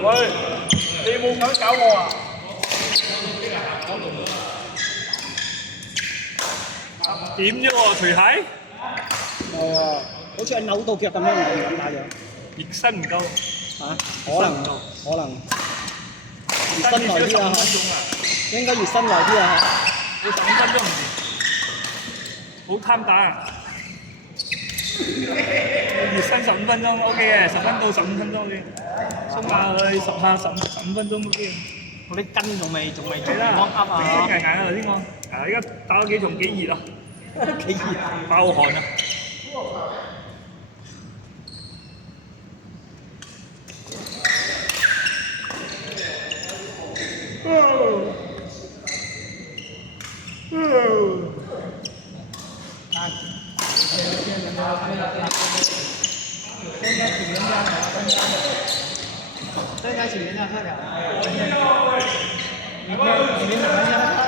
喂，你冇咁搞我啊？點啫喎？除鞋？係啊，好似係扭到腳咁樣，唔敢打嘅。熱身唔夠。嚇？可能熱身耐啲啊！應該熱身耐啲啊！要15分鐘唔掂，好貪打啊！熱身15分鐘 OK 嘅，10分到15分鐘 OK。沖下佢15分鐘 OK。我啲筋仲未係啦，啱啊！硬啊頭先我，而家打咗幾仲幾熱啊！幾熱，爆汗啊！再加几年的菜了。明天怎么样？來，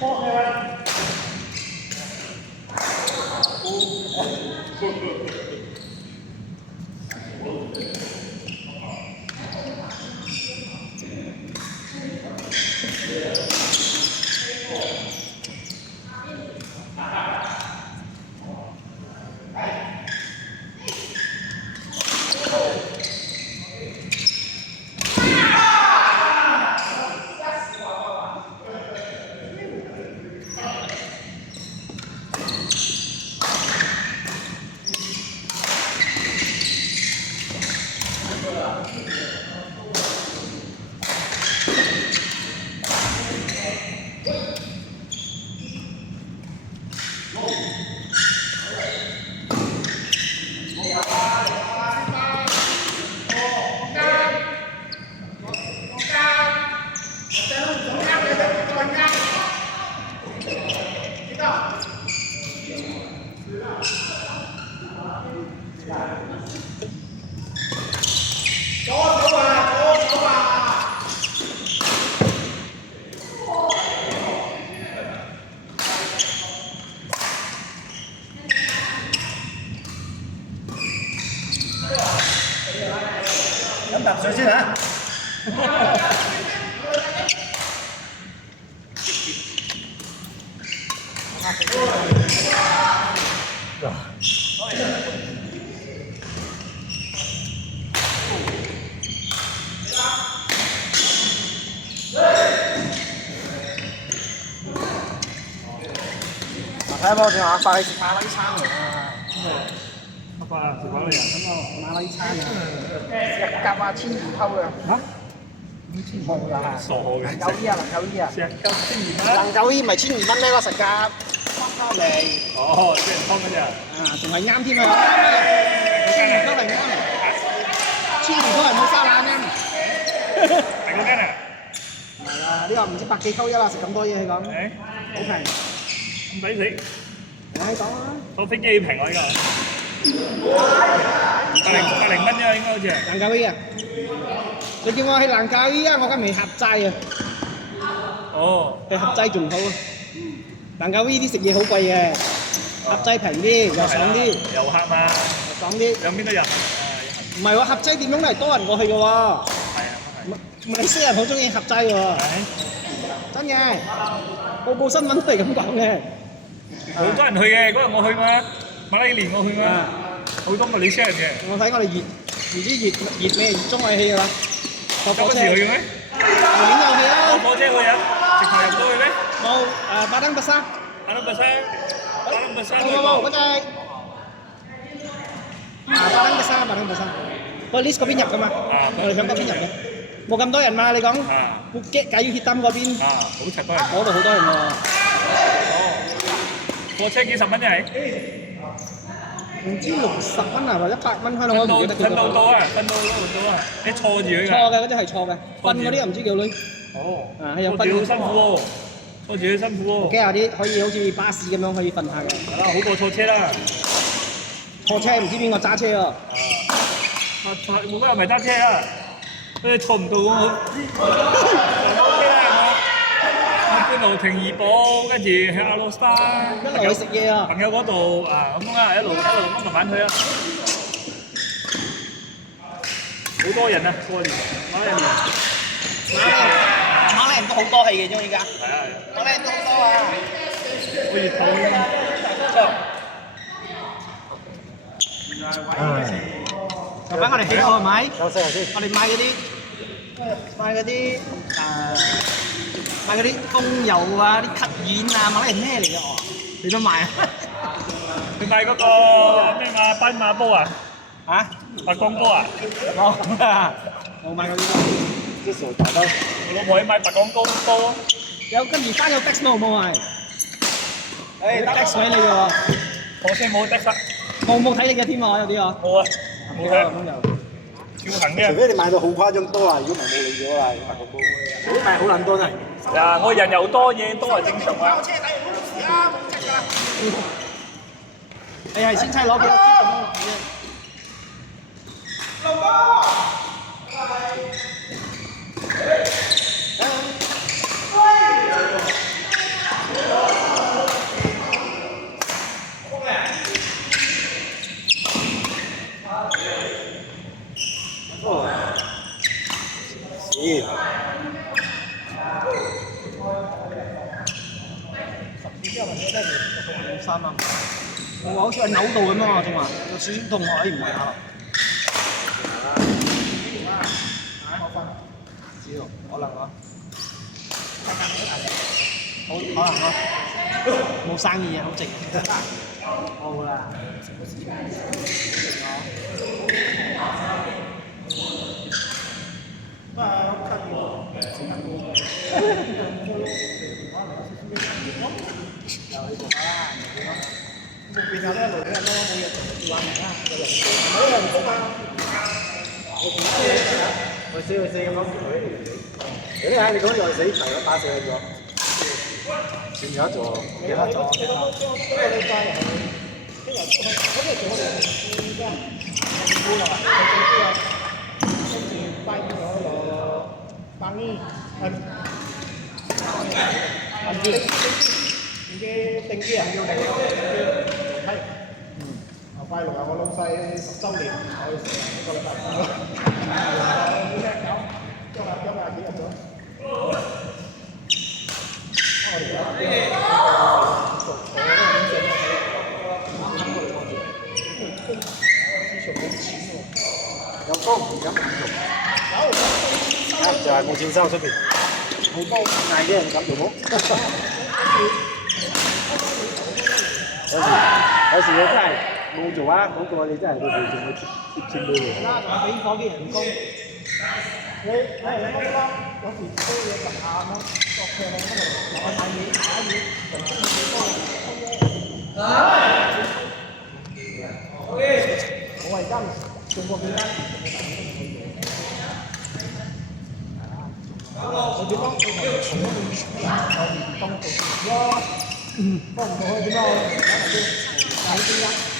我這裡。飲啖水先嚇。睇下我電話發你食馬拉餐嚟啊！阿爸食飯嚟啊！咁啊，馬拉餐啊，石甲啊，千二溝啊！嚇？冇啦，傻嘅。能夠醫啊，能夠醫啊！石甲12蚊。能夠醫咪12蚊咩個石甲？收嚟。哦，即係湯嗰隻啊！啊，仲係啱添啊！千年都係啱，千年都係冇沙冷啱。係嗰間啊？唔係啊，呢個唔知百幾溝一啦，食咁多嘢佢講，誒，好平。咁抵死，你講啊，坐飛機平我呢個，百零蚊啫，應該好似係。蘭教 V 啊！你叫我去蘭教 V 啊，我梗係合劑啊，哦，佢合劑仲好啊。蘭教 V 啲食嘢好貴嘅，合劑平啲又爽啲，遊客嘛，又爽啲。兩邊都有。唔係喎，合劑店總係多人過去嘅喎。係啊，馬來西亞人好中意合劑喎，真嘅，報告新聞都係咁講嘅。好多人去嘅，嗰日我去嘛，馬拉年我去嘛，好多馬來西亞人嘅。我睇我哋唔知熱咩熱中嘅氣㗎啦，坐火車。嗰時去嘅咩？明年有去啦。坐火車去啊？直頭入到去咩？冇巴登巴沙。巴登巴沙，巴登巴沙。冇嗰隻。巴登巴沙，巴登巴沙。個 list 嗰邊入㗎嘛？我哋向嗰邊入嘅。冇咁多人嘛？你講？布吉解要鐵燈嗰邊。好柒多人。嗰度好多人喎。火車幾十蚊啫？唔知60蚊啊，或者100蚊，可能我唔記得幾多。瞓到到啊！瞓到啊！你坐住佢㗎。錯嘅，嗰啲係錯嘅。瞓嗰啲又唔知幾女。哦。係有瞓。好辛苦喎，坐住好辛苦喎。機下啲可以好似巴士咁樣可以瞓下嘅。係啦，好過坐車啦。坐車唔知邊個揸車啊？冇乜人咪揸車啊！佢坐唔到咁好。坐車啦，我半路停怡保，跟住去阿羅沙。一路去食嘢啊！朋友嗰度啊，咁啊，一路咁慢慢去啊。好多人啊，過年馬來年。馬來人都好多戲嘅啫，依家。係啊係啊。馬來人都好多啊！好熱頭咁。就擺我哋喜好係咪？休息下先。我哋買嗰啲風油啊、啲咳丸啊，馬來人咩嚟嘅哦？你都買啊？你買嗰個咩馬斑馬煲啊？嚇？白光煲啊？冇啊！冇買嗰啲。啲時候大兜。我冇去買白光煲煲。有跟而家有 Dex 冇買？誒 Dex 俾你嘅喎。可惜冇 Dex。冇睇你嘅添喎，有啲啊。冇啊，冇睇。咁就。超行嘅。除非你買到好誇張多啦，如果唔係冇理咗啦，白個煲。嗰啲買好撚多真係。呀，我人又多，嘢多係正常啊。你係先猜攞幾多支咁樣落嘅？咦？我好似係扭到咁啊，仲話有少少痛喎，可以唔係下？知道，可能啊，可能啊，冇生意啊，好靜。好啦。變下咧，路咧，冇嘢玩埋啦，個人冇人工啊！我死咁講，你睇你講又死，大咗打死咗，算咗做幾多座？一個禮拜又係聽日做，嗰日做我哋試㗎，冇啦，做啊，跟住拜咗班呢，定機啊，要嚟係，拜六啊，我老細10週年，我要成一個禮拜半咯，冇咩搞，今日幾日咗？我哋熟坐嗰個影相有光唔飲，就係冇錢收出邊，冇光嗌啲人咁做冇。有時你真係冇做啊，嗰個你真係到時仲會貼錢俾你。啦，仲係俾伙計人工。你有時租嘢就啱咯，落車喺嗰度攞下嘢，仲中意多。ngoài căn chung một cái ở phía bắc không có hơi phía bắc